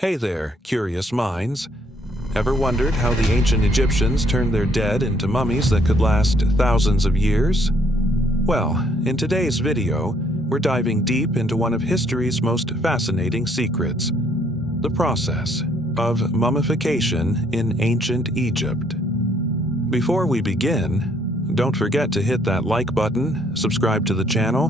Hey there, curious minds. Ever wondered how the ancient Egyptians turned their dead into mummies that could last thousands of years? Well, in today's video, we're diving deep into one of history's most fascinating secrets, the process of mummification in ancient Egypt. Before we begin, don't forget to hit that like button, subscribe to the channel,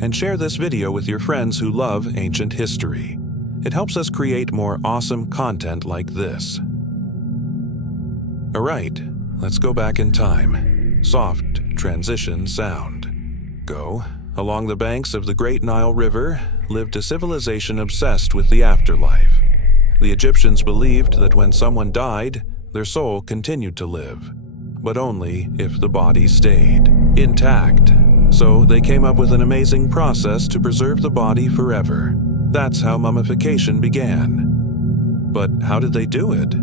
and share this video with your friends who love ancient history. It helps us create more awesome content like this. Alright, let's go back in time. Soft transition sound. Go. Along the banks of the Great Nile River lived a civilization obsessed with the afterlife. The Egyptians believed that when someone died, their soul continued to live, but only if the body stayed intact. So they came up with an amazing process to preserve the body forever. That's how mummification began. But how did they do it?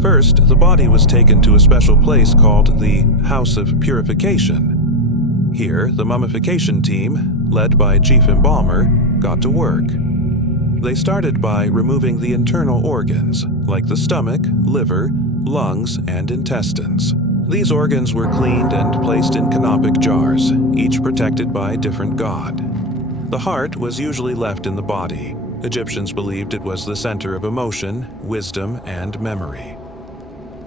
First, the body was taken to a special place called the House of Purification. Here, the mummification team, led by Chief Embalmer, got to work. They started by removing the internal organs, like the stomach, liver, lungs, and intestines. These organs were cleaned and placed in canopic jars, each protected by a different god. The heart was usually left in the body. Egyptians believed it was the center of emotion, wisdom, and memory.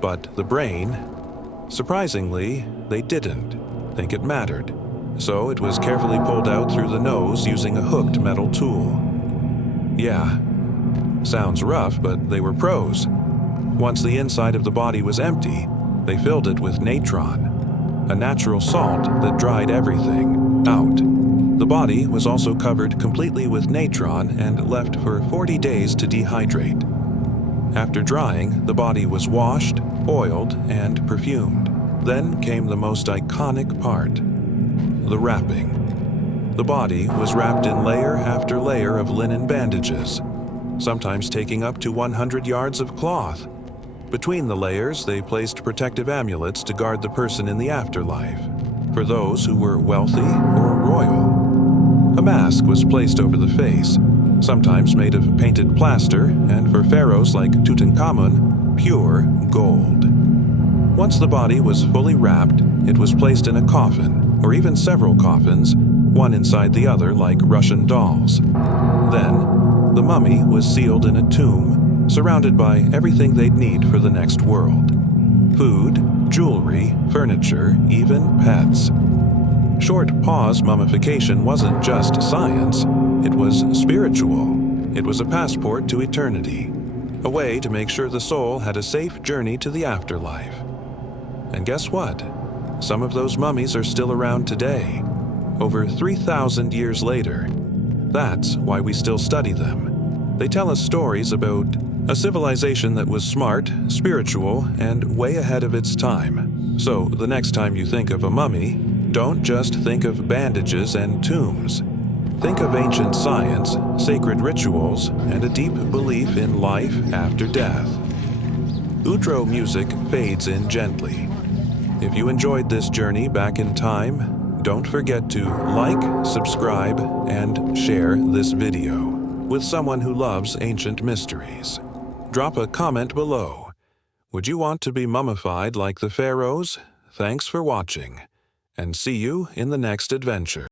But the brain, surprisingly, they didn't think it mattered. So it was carefully pulled out through the nose using a hooked metal tool. Yeah, sounds rough, but they were pros. Once the inside of the body was empty, they filled it with natron, a natural salt that dried everything out. The body was also covered completely with natron and left for 40 days to dehydrate. After drying, the body was washed, oiled, and perfumed. Then came the most iconic part, the wrapping. The body was wrapped in layer after layer of linen bandages, sometimes taking up to 100 yards of cloth. Between the layers, they placed protective amulets to guard the person in the afterlife, for those who were wealthy or royal. A mask was placed over the face, sometimes made of painted plaster, and for pharaohs like Tutankhamun, pure gold. Once the body was fully wrapped, it was placed in a coffin, or even several coffins, one inside the other like Russian dolls. Then, the mummy was sealed in a tomb, surrounded by everything they'd need for the next world. Food, jewelry, furniture, even pets. Short pause mummification wasn't just science, it was spiritual. It was a passport to eternity, a way to make sure the soul had a safe journey to the afterlife. And guess what? Some of those mummies are still around today, over 3,000 years later. That's why we still study them. They tell us stories about a civilization that was smart, spiritual, and way ahead of its time. So the next time you think of a mummy, don't just think of bandages and tombs. Think of ancient science, sacred rituals, and a deep belief in life after death. Outro music fades in gently. If you enjoyed this journey back in time, don't forget to like, subscribe, and share this video with someone who loves ancient mysteries. Drop a comment below. Would you want to be mummified like the pharaohs? Thanks for watching, and see you in the next adventure.